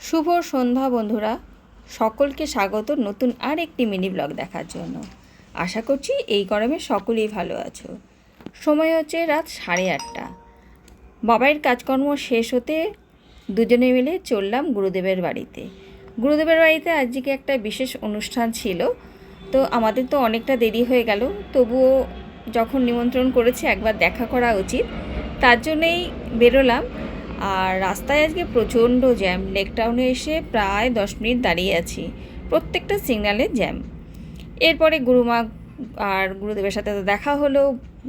শুভ সন্ধ্যা বন্ধুরা। সকলকে স্বাগত নতুন আর একটি মিনি ব্লগ দেখার জন্য। আশা করছি এই গরমে সকলেই ভালো আছো। সময় হচ্ছে রাত সাড়ে আটটা। বাবাইয়ের কাজকর্ম শেষ হতে দুজনে মিলে চললাম গুরুদেবের বাড়িতে। গুরুদেবের বাড়িতে আজকে একটা বিশেষ অনুষ্ঠান ছিল। তো আমাদের তো অনেকটা দেরি হয়ে গেল। তবুও যখন নিমন্ত্রণ করেছে একবার দেখা করা উচিত। তার জন্যেই বেরোলাম। আর রাস্তায় আজকে প্রচণ্ড জ্যাম। লেক টাউনে এসে প্রায় দশ মিনিট দাঁড়িয়ে আছি। প্রত্যেকটা সিগনালে জ্যাম। এরপরে গুরুমা আর গুরুদেবের সাথে তো দেখা হলো।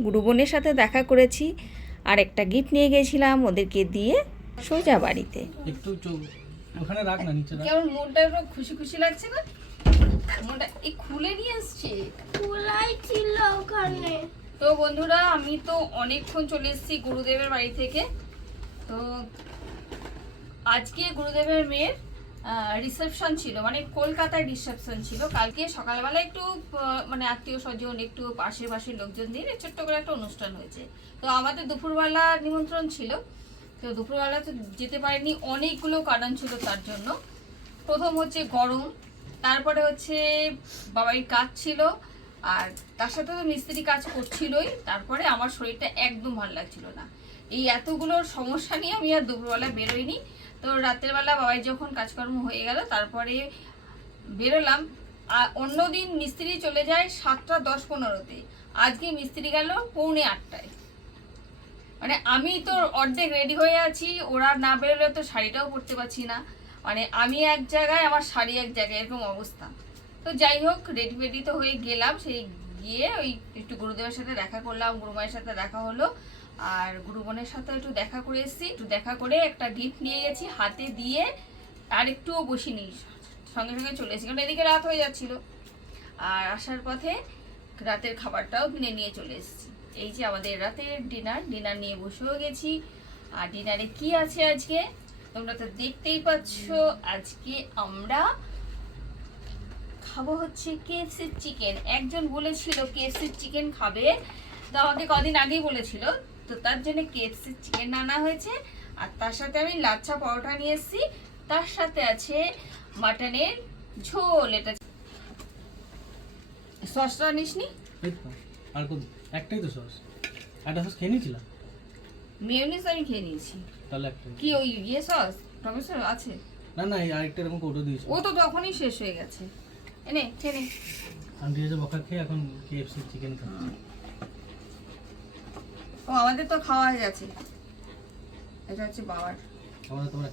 গুরু বোনের সাথে দেখা করেছি। আর একটা গিফট নিয়ে গেছিলাম ওদেরকে দিয়ে সোজা বাড়িতে। একটু ওখানে রাখ না নিচে কেমন মনটা একটু খুশি খুশি লাগছে না? মনটা এই খুলে নিয়ে আসছে। খোলাই ছিল ওখানে। তো বন্ধুরা আমি তো অনেকক্ষণ চলে এসেছি গুরুদেবের বাড়ি থেকে। তো আজকে গুরুদেবের মেয়ের রিসেপশন ছিল মানে কলকাতায় রিসেপশন ছিল। কালকে সকালবেলা একটু মানে আত্মীয় স্বজন একটু পাশের পাশের লোকজন দিয়ে ছোট্ট করে একটা অনুষ্ঠান হয়েছে। তো আমাদের দুপুরবেলা নিমন্ত্রণ ছিল। তো দুপুরবেলা তো যেতে পারিনি, অনেকগুলো কারণ ছিল তার জন্য। প্রথম হচ্ছে গরম, তারপরে হচ্ছে বাবাই কাজ ছিল। আর তার সাথে তো মিস্ত্রি কাজ করছিলই, তারপরে আমার শরীরটা একদম ভালো লাগছিল না। এই এতগুলোর সমস্যা নিয়ে আমি আর দুপুরবেলা বেরোইনি। তো রাতের বেলা বাবাই যখন কাজকর্ম হয়ে গেল, তারপরে বেরোলাম। আর অন্যদিন মিস্ত্রি চলে যায় সাতটা দশ পনেরোতে। আজকে মিস্ত্রি গেল পৌনে আটটায়। মানে আমি তো অর্ধেক রেডি হয়ে আছি, ওরা না বেরোলে তো শাড়িটাও পরতে পারছি না। মানে আমি এক জায়গায়, আমার শাড়ি এক জায়গায়, এরকম অবস্থা। তো যাই হোক রেডি ফেডি তো হয়ে গেলাম। সেই গিয়ে ওই একটু গুরুদেবের সাথে দেখা করলাম গুরুমায়ের সাথে দেখা হলো। আর গুরু বোনের সাথে একটু দেখা করে এসেছি। একটু দেখা করে একটা গিফট নিয়ে গেছি হাতে দিয়ে, আর একটুও বসিনি সঙ্গে সঙ্গে চলে এসেছি। কারণ এদিকে রাত হয়ে যাচ্ছিল। আর আসার পথে রাতের খাবারটাও কিনে নিয়ে চলে এসেছি। এই যে আমাদের রাতের ডিনার ডিনার নিয়ে বসেও গেছি। আর ডিনারে কি আছে আজকে? তোমরা তো দেখতেই পাচ্ছ, আজকে আমরা খাব হচ্ছে কেএফসির চিকেন একজন বলেছিল কেএফসির চিকেন খাবে। তো আমাকে কদিন আগেই বলেছিল। তো তার জন্য কেএফসির চিকেন আনা হয়েছে। আর তার সাথে আমি লাচ্ছা পরোটা নিয়ে এসেছি। তার সাথে আছে মাটনের ঝোল। এটা সসটা নিসনি আর কোন? একটাই তো সস। একটা সস খেয়ে নিয়েছিলাম মেয়নিজ আমি খেয়ে নিয়েছি। তাহলে একটাই। কি ওই ইয়ে সস? টমেটো আছে। না না এই আরেকটা এরকম কৌটো দিয়েছে। ও তো তখনই শেষ হয়ে গেছে। এনে খেয়ে নে আমি বকা খেয়ে এখন কেএফসি চিকেন খাচ্ছি ও আমাদের তো খাওয়া হয়ে গেছে। এটা হচ্ছে বাবার। আমাদের তোমার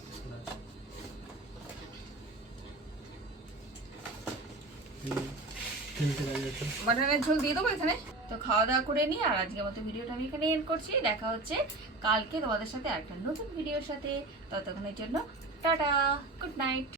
মাটনের ঝোল দিয়ে দেবো এখানে। তো খাওয়া দাওয়া করে নিই আর আজকের মতো ভিডিওটা আমি এখানে এন্ড করছি। দেখা হচ্ছে কালকে তোমাদের সাথে একটা নতুন ভিডিওর সাথে। ততক্ষণের জন্য টাটা গুড নাইট